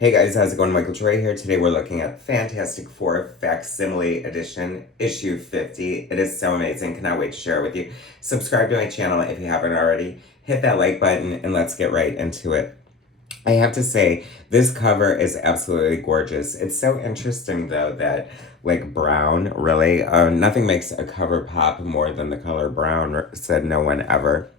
Hey guys, how's it going? Michael Troy here. Today we're looking at Fantastic Four Facsimile Edition, issue 50. It is so amazing. Cannot wait to share it with you. Subscribe to my channel if you haven't already. Hit that like button and let's get right into it. I have to say, this cover is absolutely gorgeous. It's so interesting though that like brown, really, nothing makes a cover pop more than the color brown, said no one ever.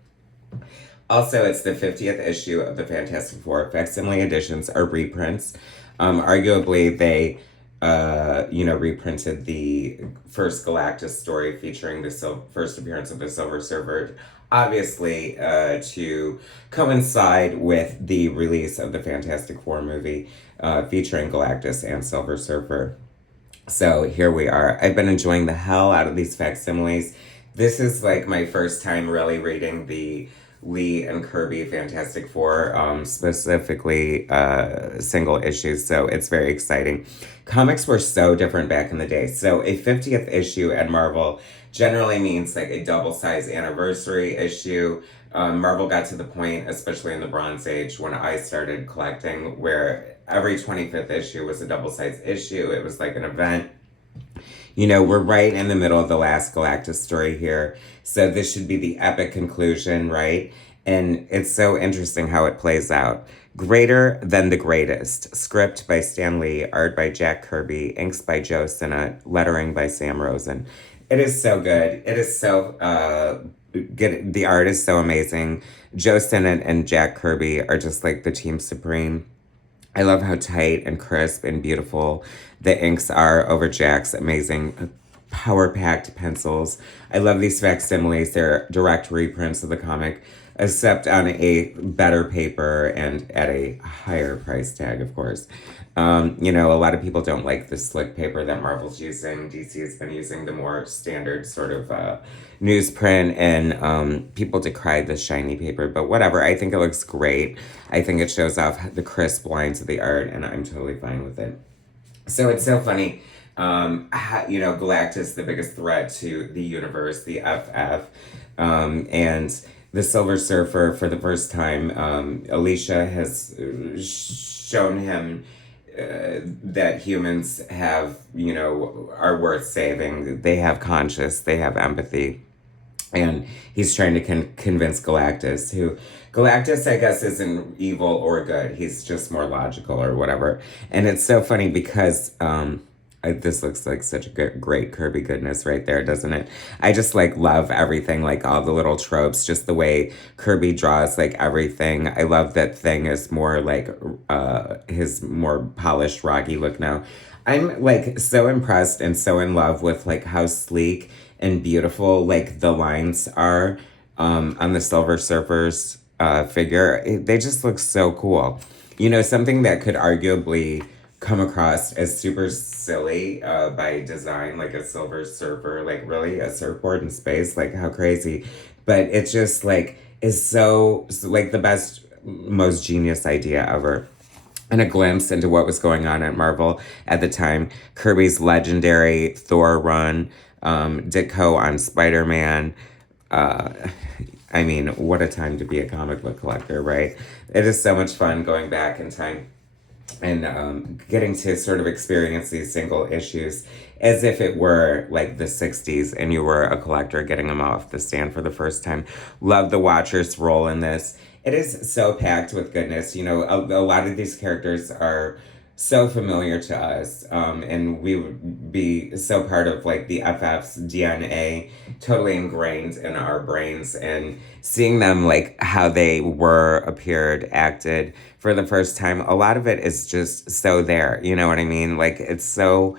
Also, it's the 50th issue of the Fantastic Four. Facsimile editions are reprints. Arguably, they, reprinted the first Galactus story featuring the first appearance of the Silver Surfer, obviously to coincide with the release of the Fantastic Four movie featuring Galactus and Silver Surfer. So here we are. I've been enjoying the hell out of these facsimiles. This is like my first time really reading the Lee and Kirby Fantastic Four, specifically single issues, so it's very exciting. Comics were so different back in the day. So a 50th issue at Marvel generally means like a double size anniversary issue. Marvel got to the point, especially in the Bronze Age, when I started collecting, where every 25th issue was a double size issue. It was like an event. You know, we're right in the middle of the last Galactus story here. So this should be the epic conclusion, right? And it's so interesting how it plays out. Greater Than the Greatest. Script by Stan Lee, art by Jack Kirby, inks by Joe Sinnott, lettering by Sam Rosen. It is so good. It is so good. The art is so amazing. Joe Sinnott and Jack Kirby are just like the team supreme. I love how tight and crisp and beautiful the inks are over Jack's amazing power-packed pencils. I love these facsimiles. They're direct reprints of the comic, except on a better paper and at a higher price tag, of course. A lot of people don't like the slick paper that Marvel's using. DC has been using the more standard sort of newsprint, and people decry the shiny paper, but whatever. I think it looks great. I think it shows off the crisp lines of the art, and I'm totally fine with it. So it's so funny. Galactus, the biggest threat to the universe, the FF, and the Silver Surfer for the first time. Alicia has shown him that humans are worth saving. They have conscience, they have empathy. And he's trying to convince Galactus, Galactus, I guess, isn't evil or good. He's just more logical or whatever. And it's so funny because this looks like such a great Kirby goodness right there, doesn't it? I just love everything, like all the little tropes, just the way Kirby draws everything. I love that Thing is more like his more polished, roggy look now. I'm so impressed and so in love with how sleek and beautiful the lines are on the Silver Surfer's figure. They just look so cool. Something that could arguably come across as super silly by design, like a Silver Surfer, really a surfboard in space, how crazy. But it just is so the best, most genius idea ever. And a glimpse into what was going on at Marvel at the time. Kirby's legendary Thor run, Ditko on Spider-Man. What a time to be a comic book collector, right? It is so much fun going back in time and getting to sort of experience these single issues as if it were the 60s and you were a collector getting them off the stand for the first time. Love the Watcher's role in this. It is so packed with goodness. A lot of these characters are so familiar to us, and we would be so part of the FF's DNA, totally ingrained in our brains, and seeing them how they appeared, acted for the first time, a lot of it is just so there, you know what I mean? It's so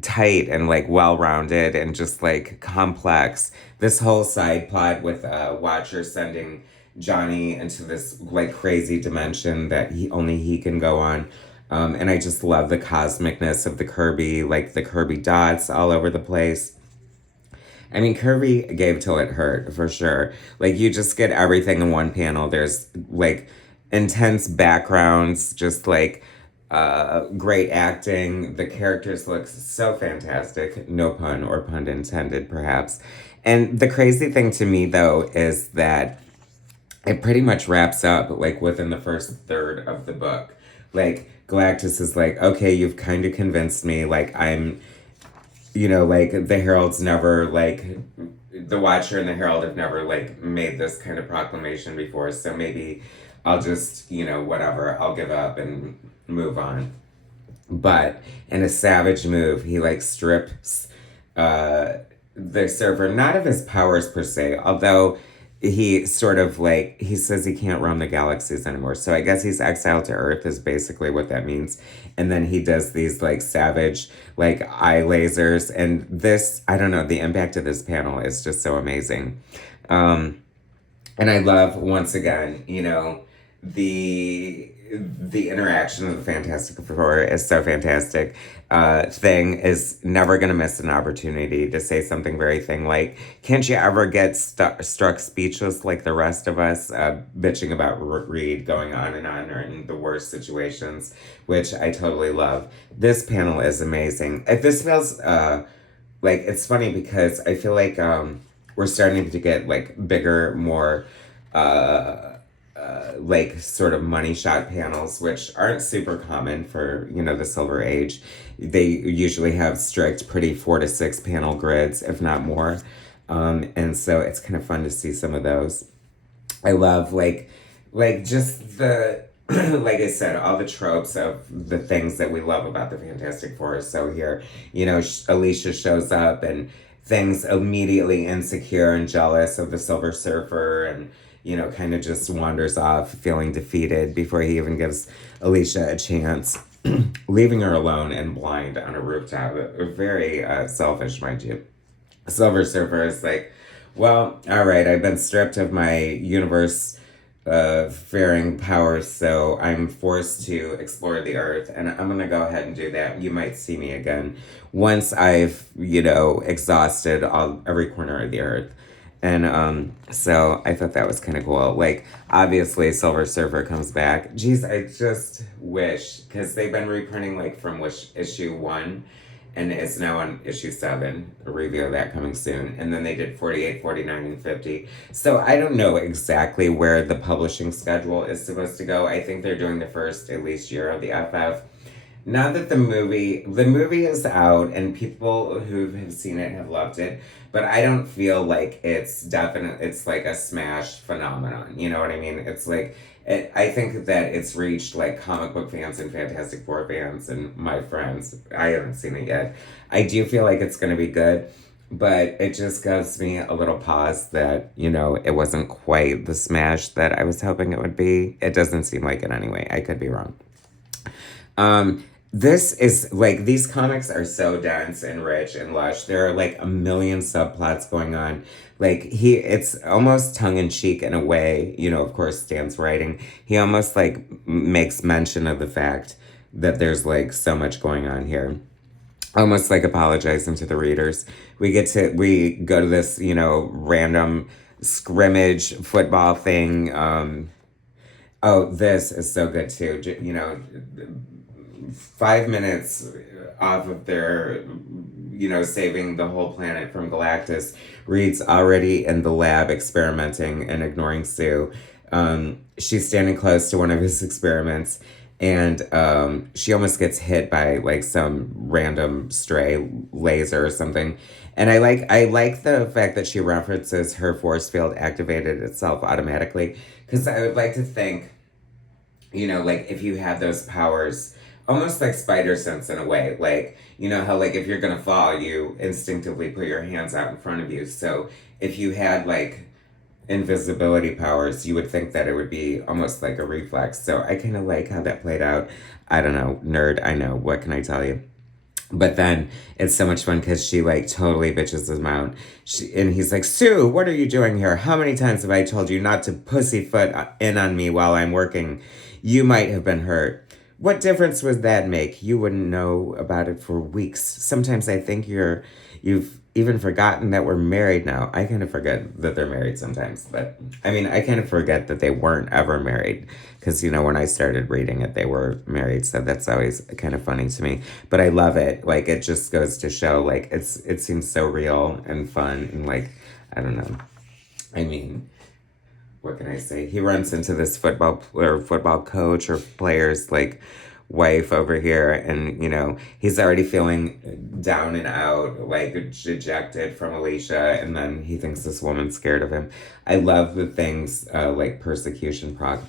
tight and well-rounded and just complex. This whole side plot with Watcher sending Johnny into this crazy dimension that only he can go on. And I just love the cosmicness of the Kirby, the Kirby dots all over the place. Kirby gave till it hurt, for sure. You just get everything in one panel. There's, intense backgrounds, just, great acting. The characters look so fantastic. No pun, or pun intended, perhaps. And the crazy thing to me, though, is that it pretty much wraps up like within the first third of the book. Like Galactus is like, okay, you've kind of convinced me. Like I'm, like the Herald's never like the Watcher and the Herald have never like made this kind of proclamation before. So maybe I'll just, whatever, I'll give up and move on. But in a savage move, he like strips the server not of his powers per se, although he sort of like he says he can't roam the galaxies anymore. So I guess he's exiled to Earth is basically what that means. And then he does these like savage like eye lasers, and this I don't know, the impact of this panel is just so amazing. And I love once again, the interaction of the Fantastic Four is so fantastic. Thing is never going to miss an opportunity to say something very thing like, can't you ever get struck speechless like the rest of us, bitching about Reed going on or in the worst situations, which I totally love. This panel is amazing. If this feels like, it's funny because I feel like we're starting to get like bigger, more like sort of money shot panels, which aren't super common for, the Silver Age. They usually have strict, pretty 4 to 6 panel grids, if not more. And so it's kind of fun to see some of those. I love like just the, like I said, all the tropes of the things that we love about the Fantastic Four. So here, Alicia shows up and things immediately insecure and jealous of the Silver Surfer, and kind of just wanders off feeling defeated before he even gives Alicia a chance, leaving her alone and blind on a rooftop. Very selfish, mind you. Silver Surfer is like, well, all right, I've been stripped of my universe faring powers, so I'm forced to explore the Earth, and I'm going to go ahead and do that. You might see me again once I've, exhausted every corner of the Earth. And so I thought that was kind of cool. Like, obviously, Silver Surfer comes back. Geez, I just wish, because they've been reprinting, like, from issue 1, and it's now on issue 7. A review of that coming soon. And then they did 48, 49, and 50. So I don't know exactly where the publishing schedule is supposed to go. I think they're doing the first, at least, year of the FF. Now that the movie is out and people who have seen it have loved it, but I don't feel like it's like a smash phenomenon. You know what I mean? It's like, I think that it's reached like comic book fans and Fantastic Four fans and my friends. I haven't seen it yet. I do feel like it's going to be good, but it just gives me a little pause that, it wasn't quite the smash that I was hoping it would be. It doesn't seem like it anyway. I could be wrong. This is like, these comics are so dense and rich and lush. There are like a million subplots going on. Like it's almost tongue in cheek in a way, of course, Stan's writing. He almost like makes mention of the fact that there's like so much going on here. Almost like apologizing to the readers. We go to this, random scrimmage football thing. Oh, this is so good too. 5 minutes off of their, saving the whole planet from Galactus. Reed's already in the lab experimenting and ignoring Sue. She's standing close to one of his experiments, and she almost gets hit by like some random stray laser or something. And I like the fact that she references her force field activated itself automatically, because I would like to think, like if you had those powers, almost like spider sense in a way, like, how like if you're gonna fall, you instinctively put your hands out in front of you. So if you had like invisibility powers, you would think that it would be almost like a reflex. So I kind of like how that played out. I don't know, nerd, I know, what can I tell you? But then it's so much fun because she like totally bitches him out. And he's like, Sue, what are you doing here? How many times have I told you not to pussyfoot in on me while I'm working? You might have been hurt. What difference would that make? You wouldn't know about it for weeks. Sometimes I think you've even forgotten that we're married now. I kind of forget that they're married sometimes. But, I mean, I kind of forget that they weren't ever married. Because, when I started reading it, they were married. So that's always kind of funny to me. But I love it. Like, it just goes to show, like, it seems so real and fun. And, like, I don't know. I mean, what can I say? He runs into this football coach or player's like wife over here, and he's already feeling down and out, like dejected from Alicia, and then he thinks this woman's scared of him. I love the things like persecution complex.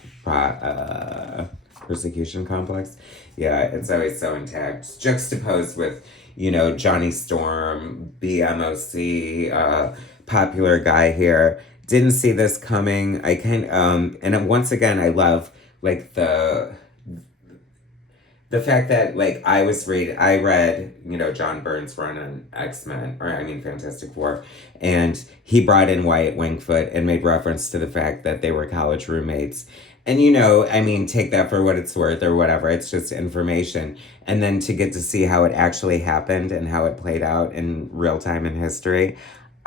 Yeah, it's always so intact, juxtaposed with Johnny Storm, BMOC, popular guy here. Didn't see this coming. And once again, I love like the fact that like I read John Byrne's run on X-Men, or I mean Fantastic Four, and he brought in Wyatt Wingfoot and made reference to the fact that they were college roommates. And I mean, take that for what it's worth or whatever. It's just information. And then to get to see how it actually happened and how it played out in real time in history,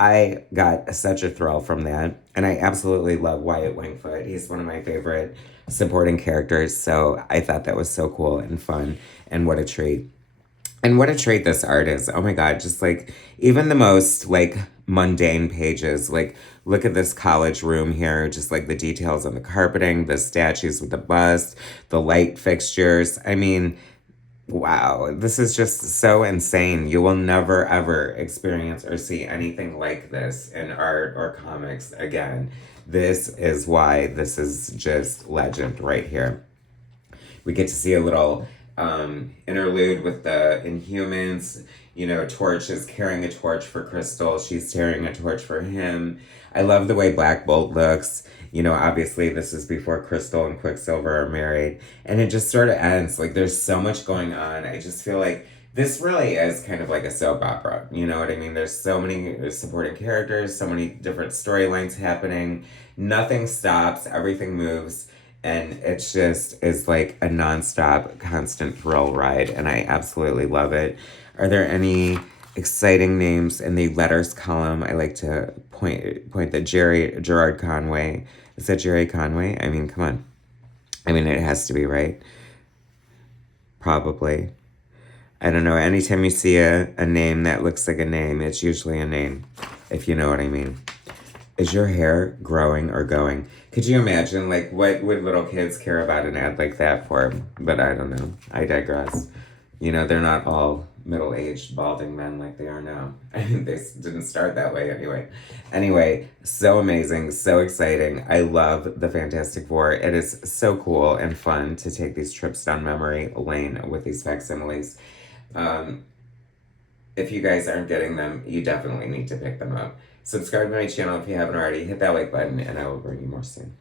I got such a thrill from that. And I absolutely love Wyatt Wingfoot. He's one of my favorite supporting characters. So I thought that was so cool and fun. And what a treat. And what a treat this art is. Oh my God. Just like even the most like mundane pages, like look at this college room here, just like the details on the carpeting, the statues with the bust, the light fixtures. I mean, wow, this is just so insane. You will never ever experience or see anything like this in art or comics again. This is why this is just legend right here. We get to see a little interlude with the Inhumans. Torch is carrying a torch for Crystal. She's carrying a torch for him. I love the way Black Bolt looks. Obviously this is before Crystal and Quicksilver are married. And it just sort of ends. Like there's so much going on. I just feel like this really is kind of like a soap opera. You know what I mean? There's so many supporting characters, so many different storylines happening. Nothing stops. Everything moves. And it just is like a nonstop, constant thrill ride. And I absolutely love it. Are there any exciting names in the letters column? I like to point that Gerard Conway. Is that Jerry Conway? I mean, come on. I mean, it has to be, right? Probably. I don't know. Anytime you see a name that looks like a name, it's usually a name, if you know what I mean. Is your hair growing or going? Could you imagine, like, what would little kids care about an ad like that for? But I don't know. I digress. They're not all middle-aged balding men like they are now. I mean, they didn't start that way anyway. Anyway, so amazing, so exciting. I love the Fantastic Four. It is so cool and fun to take these trips down memory lane with these facsimiles. If you guys aren't getting them, you definitely need to pick them up. Subscribe to my channel if you haven't already. Hit that like button, and I will bring you more soon.